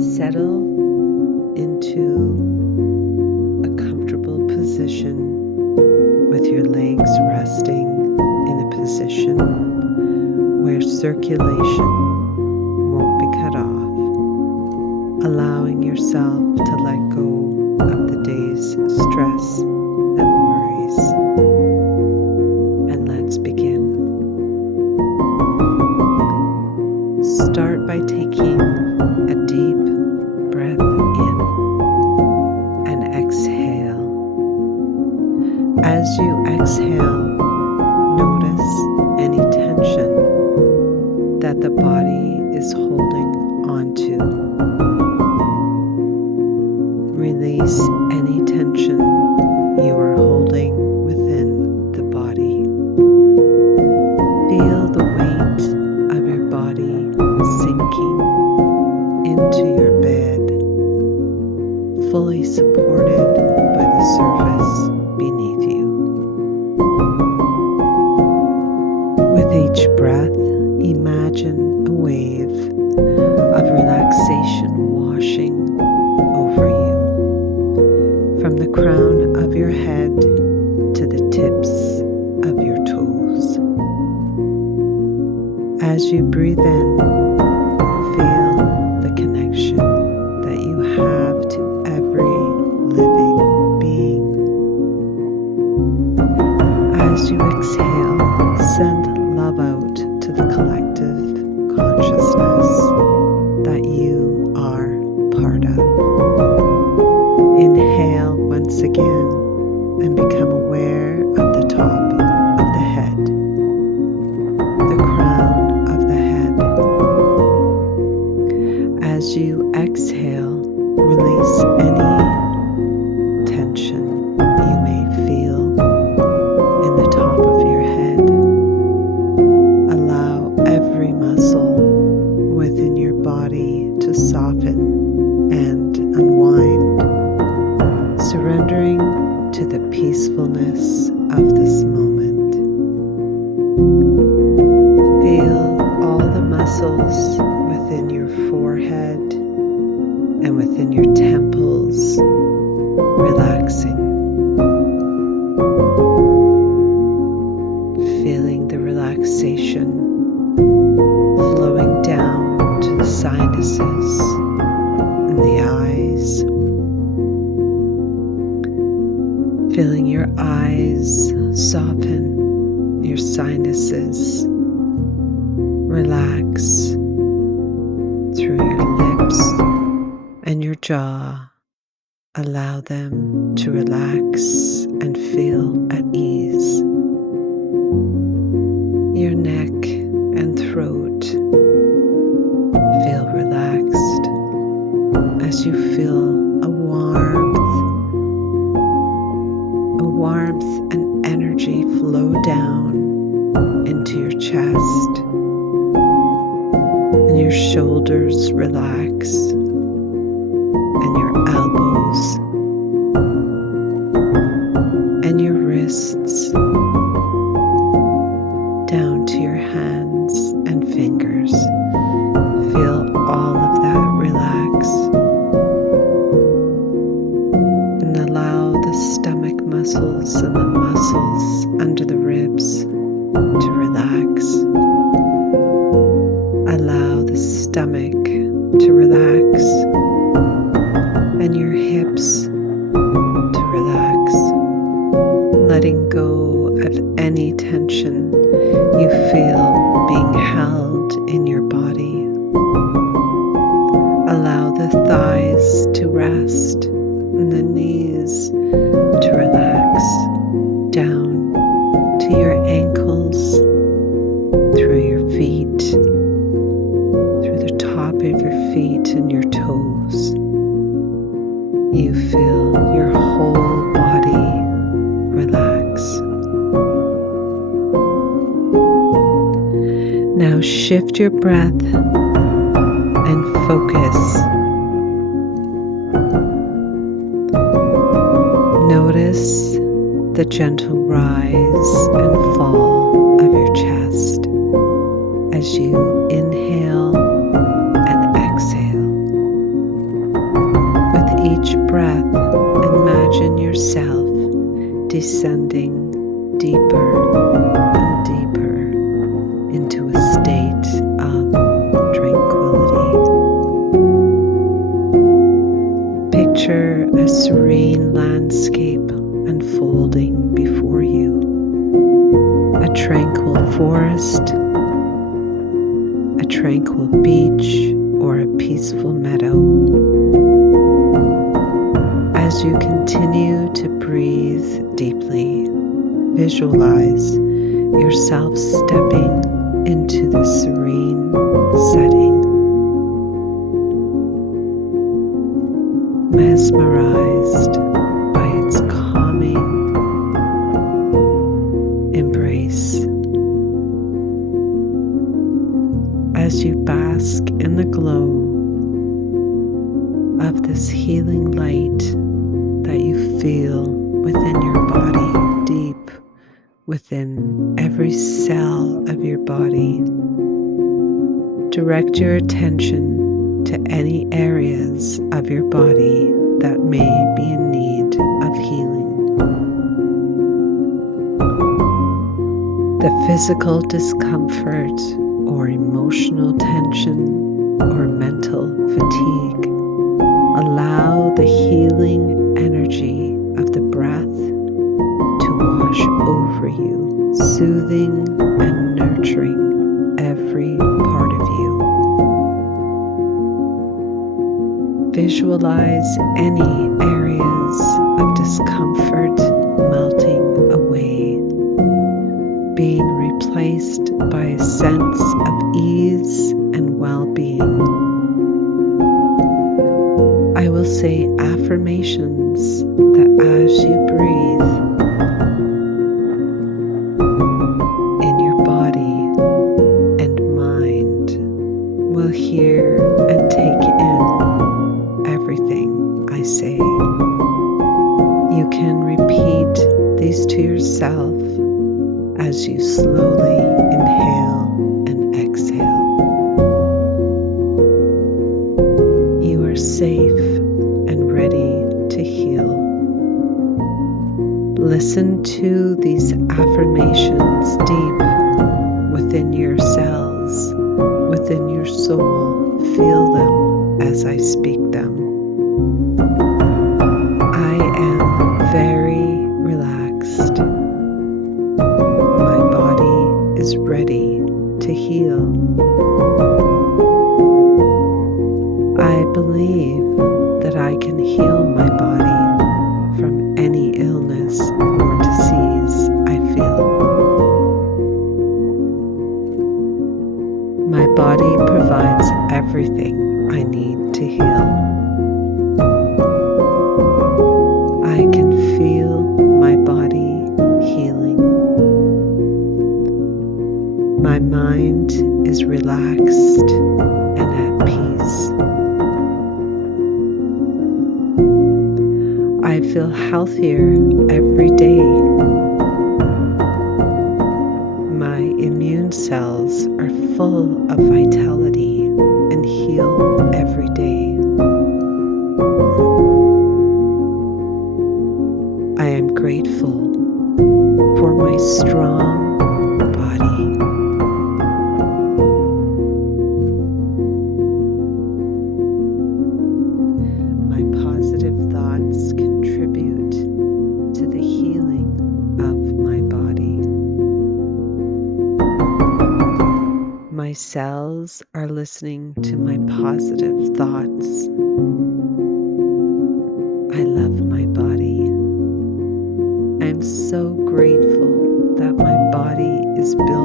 Settle into a comfortable position with your legs resting in a position where circulation won't be cut off, allowing yourself to let go of the day's stress and worries. And let's begin. Start by taking a deep breath in and exhale. As you exhale, notice any tension that the body is holding onto. Release any tension you are holding within the body. Feel the weight of your body sinking into your bed, fully supported by the surface beneath you. With each breath, imagine a wave of relaxation washing over you, from the crown of your head to the tips of your toes. As you breathe in, feel the connection that you have to every living being. As you exhale, send love out to the collective consciousness that you are part of. Inhale once again and become aware of the top of the head, the crown of the head. As you exhale, release any tension you may feel in the top of your head. Allow every muscle within your body to soften and unwind, surrendering to the peacefulness of this moment. Feel all the muscles within your forehead and within your temples relaxing. Feeling the relaxation flowing down to the sinuses and the eyes. Feeling your eyes soften, your sinuses relax through your lips and your jaw. Allow them to relax and feel at ease. Your neck and throat feel relaxed as you feel a warmth and energy flow down into your chest, and your shoulders relax, and your elbows and your wrists down to your hands and fingers. Feel all of that relax, and allow the stomach muscles and the muscles under the ribs to relax. Allow the stomach to relax and your hips to relax, letting go of any tension you feel being held in your body. Allow the thighs to rest and the knees to relax down to your ankles, through your feet, through the top of your feet and your toes. You feel your whole body relax. Now shift your breath and focus. Notice the gentle rise and fall of your chest as you inhale and exhale. tranquil beach or a peaceful meadow. As you continue to breathe deeply, visualize yourself stepping into the serene setting, mesmerized by its calming embrace. As you bask in the glow of this healing light that you feel within your body, deep within every cell of your body, direct your attention to any areas of your body that may be in need of healing. The physical discomfort or emotional tension or mental fatigue, allow the healing energy of the breath to wash over you, soothing and nurturing every part of you. Visualize any areas of discomfort melting away, being replaced by a sense of ease and well-being. I will say affirmations that as you breathe in your body and mind will hear and take in everything I say. You can repeat these to yourself as you slowly inhale and exhale. You are safe and ready to heal. Listen to these affirmations deep within your cells, within your soul. Feel them as I speak them. I am very relaxed. My body is ready to heal. I believe that I can heal my body from any illness or disease I feel. My body provides everything I need to heal. I can feel my body healing. My mind is relaxed and at peace. I feel healthier every day. My immune cells are full of vitality and heal every day. I am grateful for my strong body. My positive thoughts contribute to the healing of my body. My cells are listening to my positive thoughts. I love my body. I am so grateful that my body is built